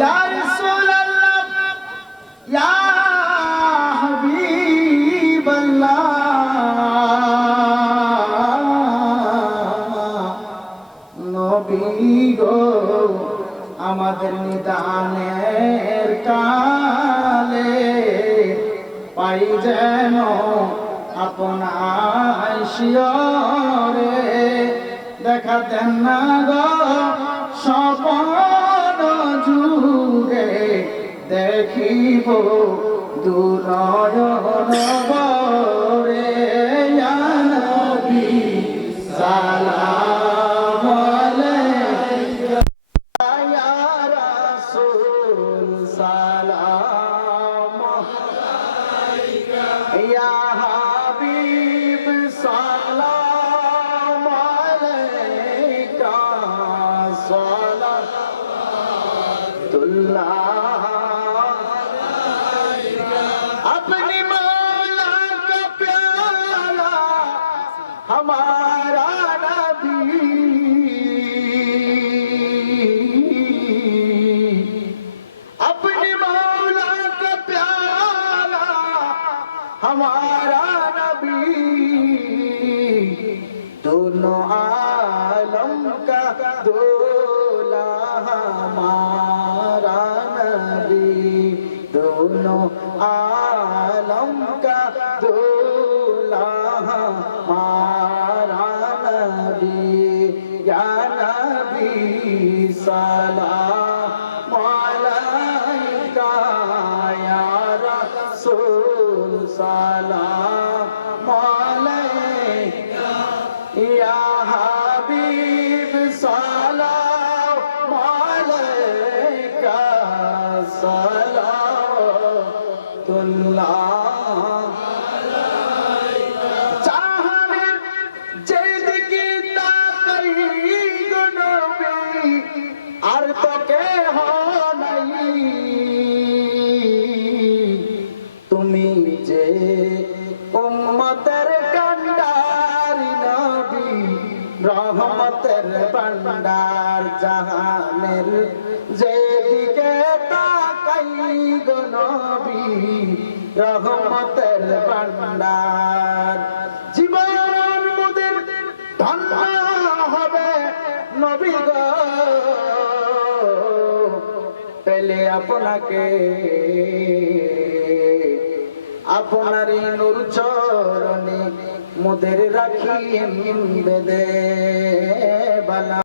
ইয়া রাসূলুল্লাহ ইয়া হাবিবাল্লাহ নবী গো আমাদের নিদানের কালে পাই যেন আপনার শিয়রে দেখা দেন না গো স্বপন যুগে দেখিব দুনয়নবরে ইয়া নবী সালাম আলাইকা ইয়া রাসূল সালাম আলাইকা ইয়া হাবিব সালাম আলাইকা সালাতুল্লাহ अपनी मौला का प्याला हमारा नबी अपनी मौला का प्याला हमारा नबी दोनों आलम का दूल्हा हमारा नबी दोनों आलम का दूल्हा हमारा नबी या नबी सलाम अलैका या रसूल सलाम अलैका या हबीब सलाम अलैका চাহানের যেদিকে তাকাই গো নবী আর তো কেহ নাই তুমি যে উম্মতের কান্ডারি নবী রহমতের ভান্ডার জাহানের যেদিকে তাকাই গো নবী রহমতের ভান্ডার জীবন মুদের ধন্য হবে নবী গো পেলে আপনাকে আপনারই নূর চরণে মুদের রাখি বেদে বালা।